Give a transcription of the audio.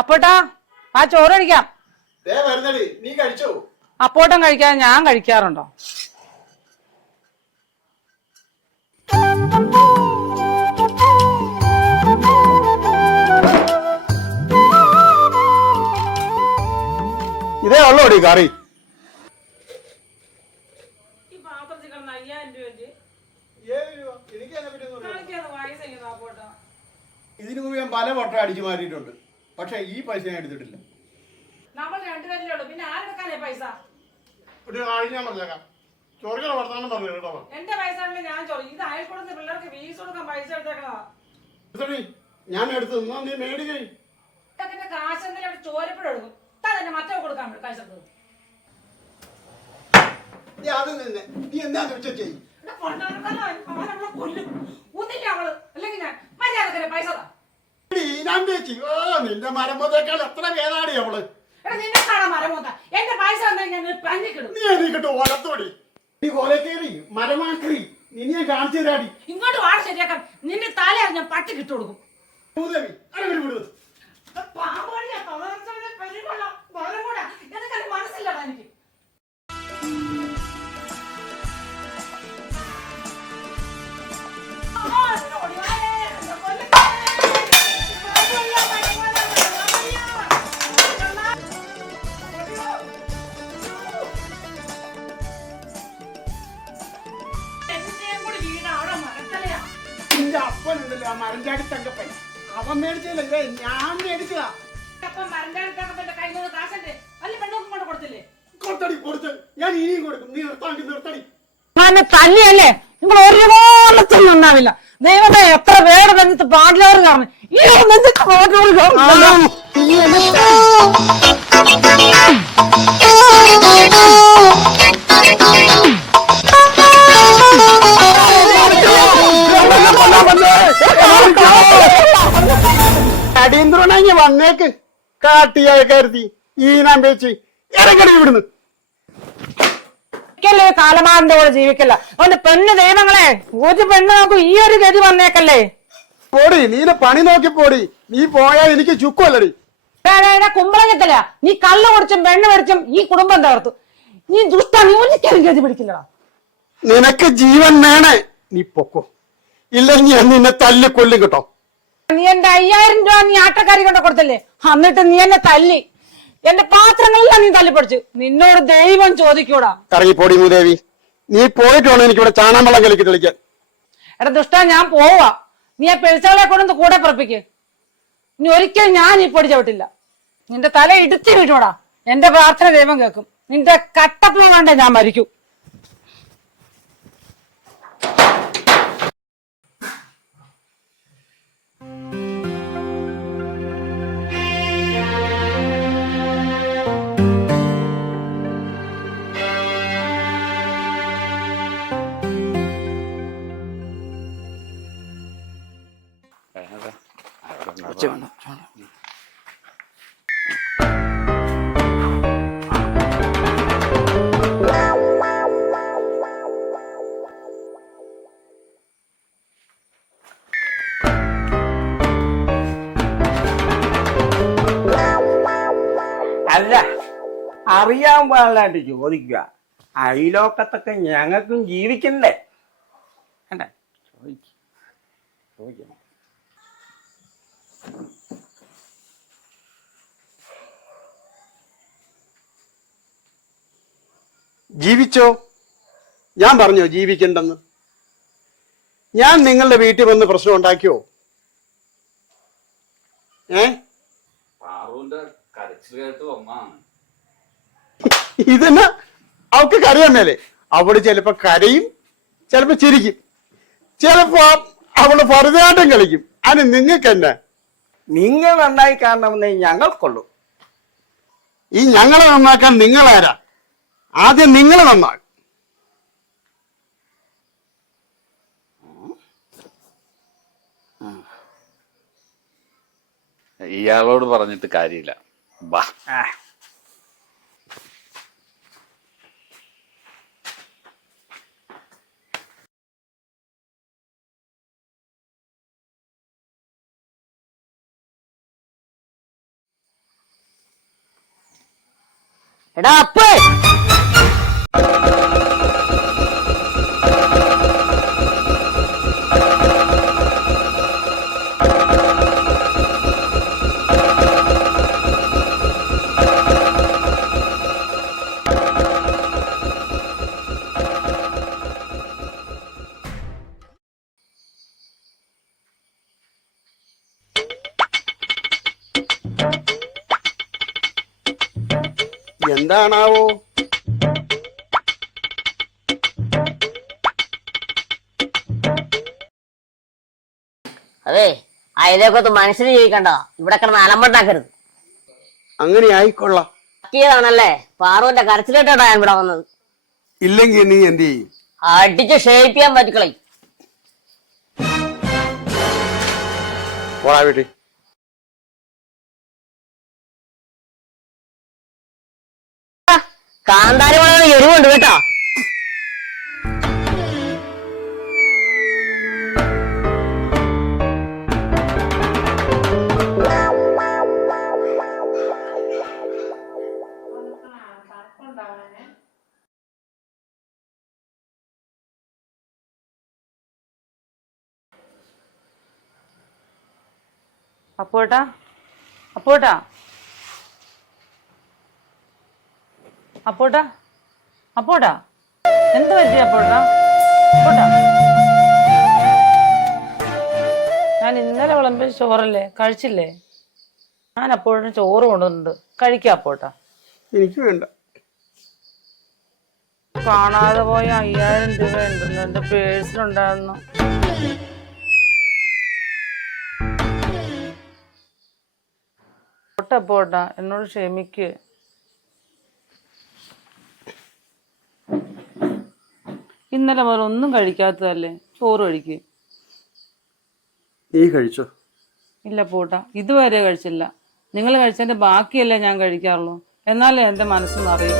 അപ്പോട്ടാ ആ ചോറ് കഴിക്കാം. ദേ വരുന്നടി നീ കഴിച്ചോ? അപ്പോട്ടം കഴിക്കാൻ ഞാൻ കഴിക്കാറുണ്ടോ? ഇതേ ഉള്ളോടി കറി. ഇതിനു മുമ്പ് ഞാൻ പല വട്ടം അടിച്ചു മാറ്റിയിട്ടുണ്ട്. പക്ഷെ ഈ പൈസ ഞാൻ എടുത്തിട്ടില്ല. നമ്മൾ രണ്ടുപേരല്ലേ ഉള്ളൂ. പിന്നെ ആരെടുക്കാനേ പൈസ? ഒരു കഴിഞ്ഞാൽ മനസ്സിലാക്കാം ചൊറികളെ വർത്താനം പറഞ്ഞു കേട്ടോ എന്റെ പൈസ ആണെങ്കിൽ ഞാൻ ചോറി ഇത് അയൽക്കൂടുന്ന പിള്ളേർക്ക് ഫീസ് കൊടുക്കാൻ പൈസ എടുത്തേക്കണോ? ഞാൻ എടുത്തു എന്നാ നീ മേടിക്കേ. ഇതൊക്കെ കാശ് എന്തെങ്കിലും ചോരപ്പുഴ എടുക്കും തന്നെ മറ്റേ കൊടുക്കാൻ പൈസ നീ അത് നിന്നെ. നീ എന്താന്ന് വെച്ചാ ചെയ്യും. കൊണ്ടുനടക്കല്ലോ, അവൻ. നമ്മളെ കൊല്ലും. ഒന്നില്ല അവൾ. അല്ലെങ്കിൽ ഞാൻ നിന്റെ മരമ്പത്തേക്കാൾ എത്ര വേദാടി അവൾ. എന്റെ പൈസ. നീ എനിക്കിട്ട് നീ മരമാക്കി നിന്നെ കാണിച്ചു തരാടി. ഇങ്ങോട്ട് വാട ശരിയാക്കാൻ. നിന്റെ തല ഞാൻ പട്ടി കിട്ടു കൊടുക്കും. ഭൂദേവി അപ്പനുണ്ടല്ലോ ആ മരഞ്ചാടി തങ്കപ്പൻ അവൻ മേടിച്ചില്ലേ ഞാൻ മേടിച്ചതാ. അപ്പം മരഞ്ചാടിത്തക്കപ്പന്റെ കയ്യിൽ നിന്ന് കാശുണ്ട്. അല്ല പെണ്ണുക്കും കൊണ്ട് കൊടുത്തില്ലേ? കൊടുത്തടി കൊടുത്ത്. ഞാൻ ഇനിയും കൊടുക്കും. നീ നിർത്താണ്ടി നിർത്തടി. എന്നെ തല്ലിയല്ലേ? നിങ്ങൾ ഒരുപാടത്തും നന്നാവില്ല ദൈവത്തെ എത്ര പേര് നെഞ്ചത്ത് പാടിലോറ് കാരണം ഈ നെഞ്ചത്ത് പാടിലോറ് കാരണം അടിയന്തരണെങ്കിൽ വന്നേക്ക്. കാട്ടിയായ കരുതി. ഈനാൻ പേച്ച് ഇറങ്ങടി ഇവിടുന്ന്. ഒരിക്കലേ കാലമാറിന്റെ കൂടെ ജീവിക്കല്ല. അതുകൊണ്ട് പെണ്ണ് ദൈവങ്ങളെ ഒരു പെണ്ണ് നോക്കും ഈ ഒരു ഗതി വന്നേക്കല്ലേ? പോടി നീനെ പണി നോക്കി പോടി. നീ പോയാൽ എനിക്ക് ചുക്കുമല്ലടി കുമ്പളങ്ങത്തല്ല നീ കള്ള കുടിച്ചും പെണ്ണ് മേടിച്ചും ഈ കുടുംബം തകർത്തു. നീ ദുഷ്ട നീ ഒരിക്കലും ഗതി പിടിക്കില്ലടാ. നിനക്ക് ജീവൻ വേണേ. നീ പൊക്കോ. ഇല്ലെങ്കിൽ ഞാൻ നിന്നെ തല്ലി കൊല്ലും കേട്ടോ. നീ എന്റെ അയ്യായിരം രൂപ നീ ആട്ടക്കാരി കൊണ്ട് കൊടുത്തല്ലേ? എന്നിട്ട് നീ എന്നെ തല്ലി. എന്റെ പാത്രങ്ങളെല്ലാം നീ തല്ലിപ്പൊടിച്ചു. നിന്നോട് ദൈവം ചോദിക്കൂടാ. ഇറങ്ങി പോടി മൂദേവി. നീ പോയിട്ട് വേണം എനിക്കിവിടെ ചാണാൻ വെള്ളം കലക്കി തെളിക്കാൻ? എടാ ദുഷ്ട ഞാൻ പോവാ. നീ ആ പെരിച്ചകളെ കൊണ്ടൊന്ന് കൂടെ പറപ്പിക്ക്. ഇനി ഒരിക്കലും ഞാൻ ഈ പൊടി ചവിട്ടില്ല. നിന്റെ തല ഇടുത്തി വീട്ടോടാ എന്റെ പ്രാർത്ഥന ദൈവം കേൾക്കും. നിന്റെ കട്ടപ്പന വേണ്ട ഞാൻ മരിക്കും. അല്ല അറിയാൻ പാടില്ലാണ്ട് ചോദിക്കുക. അയലോക്കത്തൊക്കെ ഞങ്ങൾക്കും ജീവിക്കണ്ടേ? വേണ്ട ചോദിക്കും. ചോദിക്കണം ജീവിച്ചോ? ഞാൻ പറഞ്ഞോ ജീവിക്കണ്ടെന്ന്? ഞാൻ നിങ്ങളുടെ വീട്ടിൽ വന്ന് പ്രശ്നം ഉണ്ടാക്കിയോ? ഏ? പാറുവിന്റെ അവക്ക് കരയാൻ മേലെ. അവൾ ചിലപ്പോ കരയും ചിലപ്പോ ചിരിക്കും. ചിലപ്പോ അവൾ പറുതാട്ടം കളിക്കും. അതിന് നിങ്ങൾക്ക് എന്നാ? നിങ്ങൾ നന്നായി കാണണമെന്നേ ഞങ്ങൾക്കുള്ളൂ. ഈ ഞങ്ങളെ നന്നാക്കാൻ നിങ്ങളാരാ? ആദ്യം നിങ്ങൾ നന്നാകും ഇയാളോട് പറഞ്ഞിട്ട് കാര്യമില്ല. വാ എടാ അപ്പേ. എന്താണാവോ? അതെ അയലേക്കൊത്ത് മനുഷ്യന് ജീവിക്കണ്ട? ഇവിടെ കിടന്ന് അലമ്പണ്ടാക്കരുത്. അങ്ങനെ ആയിക്കൊള്ളാം. പറ്റിയതാണല്ലേ? പാറുവിന്റെ കരച്ചിലിട്ടാ ഞാൻ ഇവിടെ വന്നത്. ഇല്ലെങ്കിൽ നീ എന്ത് ചെയ്യും? അടിച്ച് ഷേപ്പ് ചെയ്യാൻ പറ്റിക്കളി പോടാ വീട്ടിൽ. അപ്പോട്ടാ അപ്പോട്ടാ. അപ്പോട്ടാ അപ്പോട്ടാ. എന്ത് പറ്റി അപ്പോട്ടാ? അപ്പോട്ടാ. ഞാൻ ഇന്നലെ വിളമ്പിയ ചോറല്ലേ കഴിച്ചില്ലേ? ഞാൻ അപ്പോഴും ചോറ് കൊണ്ടുവന്നിട്ടുണ്ട് കഴിക്കാം അപ്പോട്ടാ. എനിക്ക് വേണ്ട. കാണാതെ പോയ അയ്യായിരം രൂപ ഉണ്ടല്ലോ എന്റെ പേഴ്സിലുണ്ടായിരുന്നു. പോട്ടെ പോട്ടാ. എന്നോട് ക്ഷമിക്ക്. ഇന്നലെ മുതൽ ഒന്നും കഴിക്കാത്തതല്ലേ? ചോറ് കഴിക്ക്. നീ കഴിച്ചോ? ഇല്ല പോട്ട. ഇതുവരെ കഴിച്ചില്ല. നിങ്ങൾ കഴിച്ചതിന്റെ ബാക്കിയല്ലേ ഞാൻ കഴിക്കാറുള്ളൂ. എന്നാലേ എന്റെ മനസ്സിൽ അറിയും